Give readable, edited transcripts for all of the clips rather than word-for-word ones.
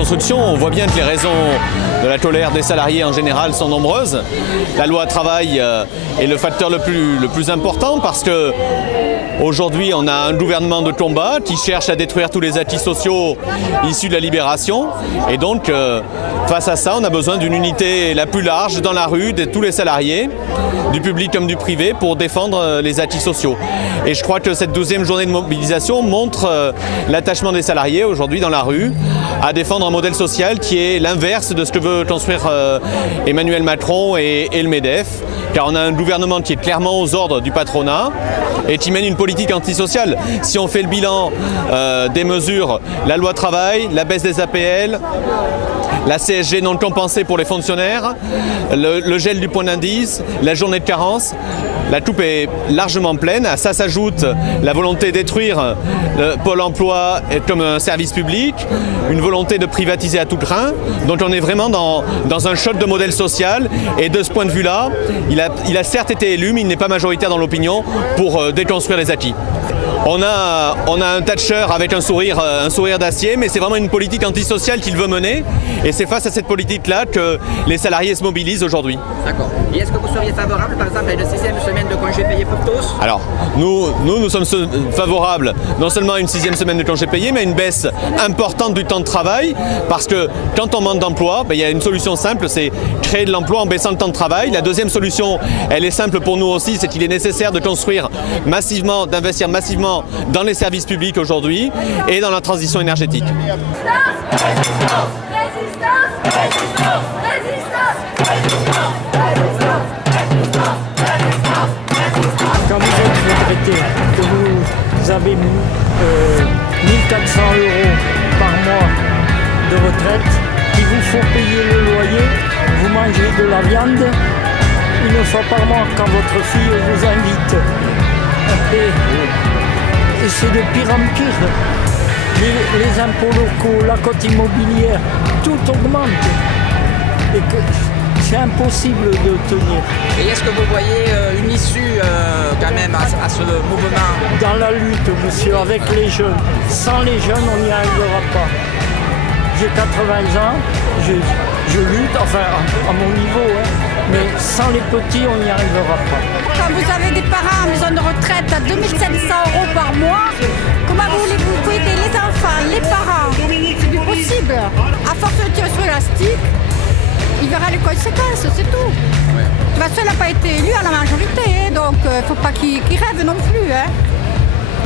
construction, on voit bien que les raisons de la colère des salariés en général sont nombreuses. La loi travail est le facteur le plus important parce que aujourd'hui on a un gouvernement de combat qui cherche à détruire tous les acquis sociaux issus de la libération et donc face à ça on a besoin d'une unité la plus large dans la rue de tous les salariés, du public comme du privé, pour défendre les acquis sociaux. Et je crois que cette 12e journée de mobilisation montre l'attachement des salariés aujourd'hui dans la rue à défendre un modèle social qui est l'inverse de ce que veut construire Emmanuel Macron et le MEDEF, car on a un gouvernement qui est clairement aux ordres du patronat et qui mène une politique antisociale. Si on fait le bilan des mesures, la loi travail, la baisse des APL, la CSG non compensée pour les fonctionnaires, le gel du point d'indice, la journée de carence, la coupe est largement pleine. À ça s'ajoute la volonté de détruire Pôle emploi comme un service public, une volonté de privatiser à tout crin. Donc on est vraiment dans un choc de modèle social et de ce point de vue-là, il a certes été élu, mais il n'est pas majoritaire dans l'opinion pour déconstruire les acquis. On a un Thatcher avec un sourire d'acier, mais c'est vraiment une politique antisociale qu'il veut mener. Et c'est face à cette politique-là que les salariés se mobilisent aujourd'hui. D'accord. Et est-ce que vous seriez favorable, par exemple, à une 6e semaine de congés payés pour tous? Alors, nous sommes favorables non seulement à une 6e semaine de congés payés, mais à une baisse importante du temps de travail. Parce que quand on manque d'emploi, il y a une solution simple, c'est créer de l'emploi en baissant le temps de travail. La deuxième solution, elle est simple pour nous aussi, c'est qu'il est nécessaire de construire massivement, d'investir massivement dans les services publics aujourd'hui et dans la transition énergétique. Quand vous êtes retraité, que vous avez 1400 € par mois de retraite, qu'il vous faut payer le loyer, vous mangez de la viande une fois par mois quand votre fille vous invite. Et c'est de pire en pire. Les impôts locaux, la cote immobilière, tout augmente. Et que c'est impossible de tenir. Et est-ce que vous voyez une issue quand même à ce mouvement? Dans la lutte, monsieur, avec les jeunes. Sans les jeunes, on n'y arrivera pas. J'ai 80 ans, je lutte, enfin à mon niveau, mais sans les petits, on n'y arrivera pas. Quand vous avez des parents en maison de retraite à 2 700 € par mois, comment voulez-vous aider les enfants, les parents? C'est plus possible. À force de tirer sur l'élastique, il verra les conséquences, c'est tout. Ouais. De toute façon, il n'a pas été élu à la majorité, donc il ne faut pas qu'il rêve non plus.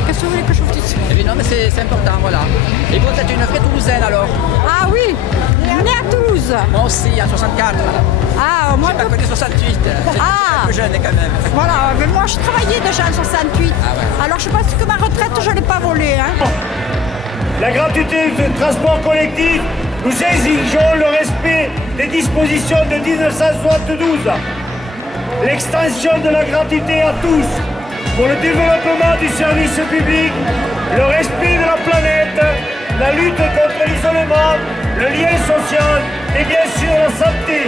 Qu'est-ce que vous voulez que je vous dise? Eh bien non, mais c'est important, voilà. Et vous êtes une vraie Toulousaine alors? Ah oui, née à Toulouse. Moi aussi, en 64. Ah, moi... J'ai pas connu 68, c'est un peu jeune quand même. Voilà, mais moi je travaillais déjà en 68. Ah ouais. Alors je pense que ma retraite, je ne l'ai pas volée. La gratuité du transport collectif, nous exigeons le respect des dispositions de 1972. L'extension de la gratuité à tous pour le développement du service public, le respect de la planète, la lutte contre l'isolement, le lien social et bien sûr la santé.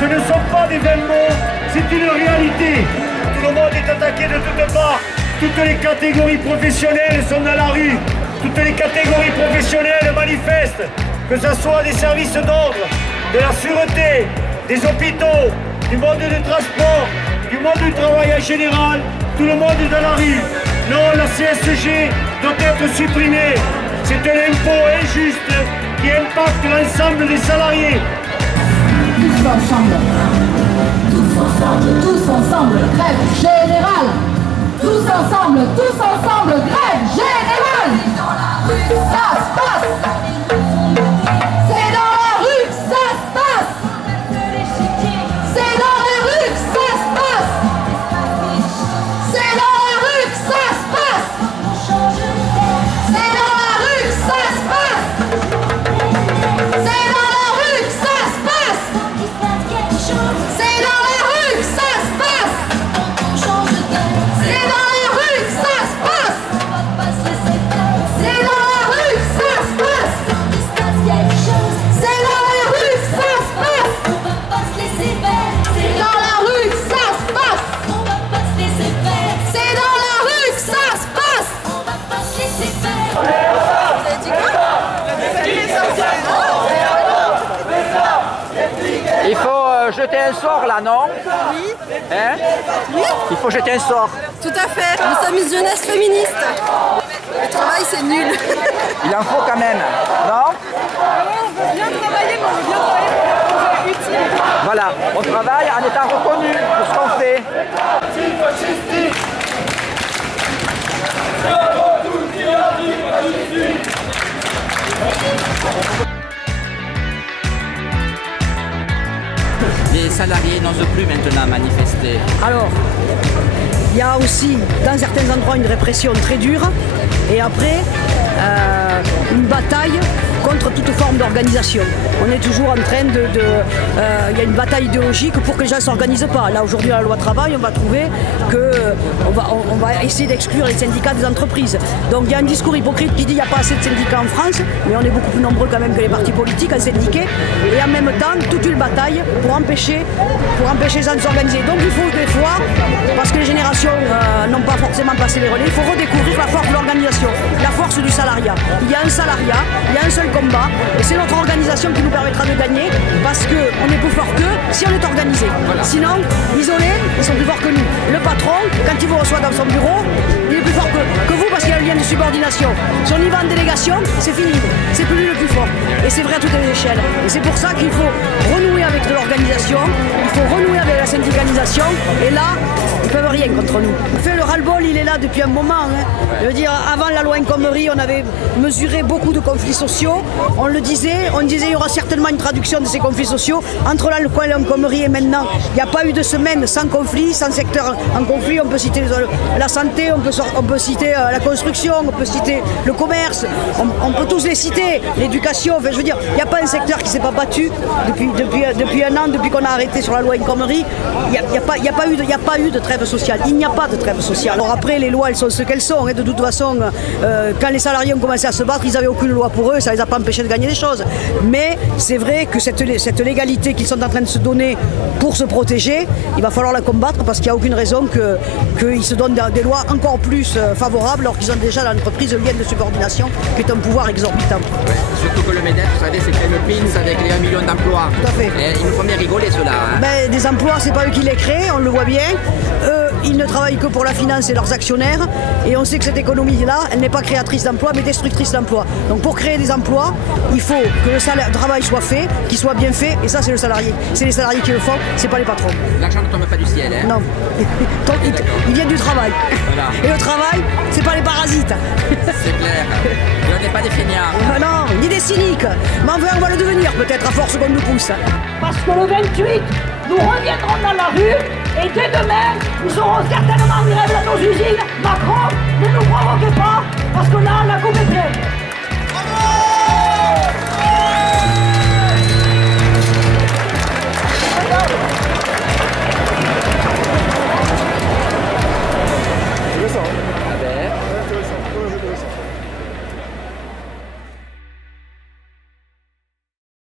Ce ne sont pas des vains mots, c'est une réalité. Tout le monde est attaqué de toutes parts. Toutes les catégories professionnelles sont dans la rue. Toutes les catégories professionnelles manifestent, que ce soit des services d'ordre, de la sûreté, des hôpitaux, du monde du transport, du monde du travail en général. Tout le monde est dans la rue. Non, la CSG doit être supprimée. C'est un impôt injuste qui impacte l'ensemble des salariés. Tous ensemble, grève générale. Tous ensemble, grève générale. Ça se passe. C'est dans la rue que ça se passe. C'est dans la rue que ça se passe. C'est dans la rue que ça se passe. C'est dans la rue que ça se passe. C'est dans la rue que ça se passe. C'est dans la rue que ça se passe. C'est dans la rue que ça se passe. jeter un sort là, non? Oui, Hein? oui, Il faut jeter un sort. tout à fait. Nous sommes une jeunesse féministe. Le travail, c'est nul. Il en faut quand même, non? On veut bien travailler, mais on veut bien travailler pour faire utile. Voilà, on travaille en étant reconnu pour ce qu'on fait. Les salariés n'osent plus maintenant manifester. Alors, il y a aussi dans certains endroits une répression très dure et après une bataille contre toute forme d'organisation. On est toujours en train il y a une bataille idéologique pour que les gens ne s'organisent pas. Là aujourd'hui, la loi travail, on va trouver qu'on va essayer d'exclure les syndicats des entreprises. Donc il y a un discours hypocrite qui dit qu'il n'y a pas assez de syndicats en France, mais on est beaucoup plus nombreux quand même que les partis politiques à syndiquer. Et en même temps, toute une bataille pour empêcher les gens de s'organiser. Donc il faut des fois, parce que les générations n'ont pas forcément passé les relais, il faut redécouvrir la force de l'organisation, la force du salariat. Il y a un salariat, il y a un seul combat, et c'est notre organisation qui nous permettra de gagner, parce qu'on est plus fort qu'eux si on est organisé. Sinon, isolés, ils sont plus forts que nous. Le patron, quand il vous reçoit dans son bureau, il est plus fort que vous parce qu'il y a un lien de subordination. Si on y va en délégation, c'est fini. C'est plus lui le plus fort. Et c'est vrai à toutes les échelles. Et c'est pour ça qu'il faut renouer avec de l'organisation, il faut renouer avec la syndicalisation, et là, ils ne peuvent rien contre nous. Le ras-le-bol, il est là depuis un moment. Je veux dire, avant la loi El Khomri, on avait mesuré beaucoup de conflits sociaux. On disait il y aura certainement une traduction de ces conflits sociaux. Entre la loi El Khomri et maintenant, il n'y a pas eu de semaine sans conflit, sans secteur en conflit. On peut citer la santé, on peut citer la construction, on peut citer le commerce, on peut tous les citer, l'éducation. Enfin, je veux dire, il n'y a pas un secteur qui ne s'est pas battu depuis un an, depuis qu'on a arrêté sur la loi El Khomri. Il n'y a pas eu de trêve sociale. Il n'y a pas de trêve sociale. Alors après, les lois, elles sont ce qu'elles sont. De toute façon, quand les salariés ont commencé à se battre, ils n'avaient aucune loi pour eux, ça ne les a pas empêchés de gagner des choses. Mais c'est vrai que cette légalité qu'ils sont en train de se donner pour se protéger, il va falloir la combattre parce qu'il n'y a aucune raison qu'ils se donnent des lois encore plus favorables alors qu'ils ont déjà dans l'entreprise le lien de subordination qui est un pouvoir exorbitant. Ouais. Surtout que le MEDEF, vous savez, c'est le PINS avec les 1 million d'emplois. Tout à fait. Et il nous faut bien rigoler ceux-là. Hein. Ben, des emplois, c'est pas eux qui les créent, on le voit bien. Eux, ils ne travaillent que pour la finance et leurs actionnaires. Et on sait que cette économie-là, elle n'est pas créatrice d'emplois, mais destructrice d'emplois. Donc pour créer des emplois, il faut que le travail soit fait, qu'il soit bien fait. Et ça, c'est le salarié. C'est les salariés qui le font, c'est pas les patrons. L'argent ne tombe pas du ciel. Hein. Non. Il vient du travail. Voilà. Et le travail, c'est pas les parasites. C'est clair. Et on n'est pas des feignards. Non, ni des cyniques. Mais enfin, on va le devenir peut-être à force qu'on nous pousse. Parce que le 28, nous reviendrons dans la rue et dès demain, nous aurons certainement en grève dans nos usines. Macron, ne nous provoquez pas parce que là, la coupe est pleine.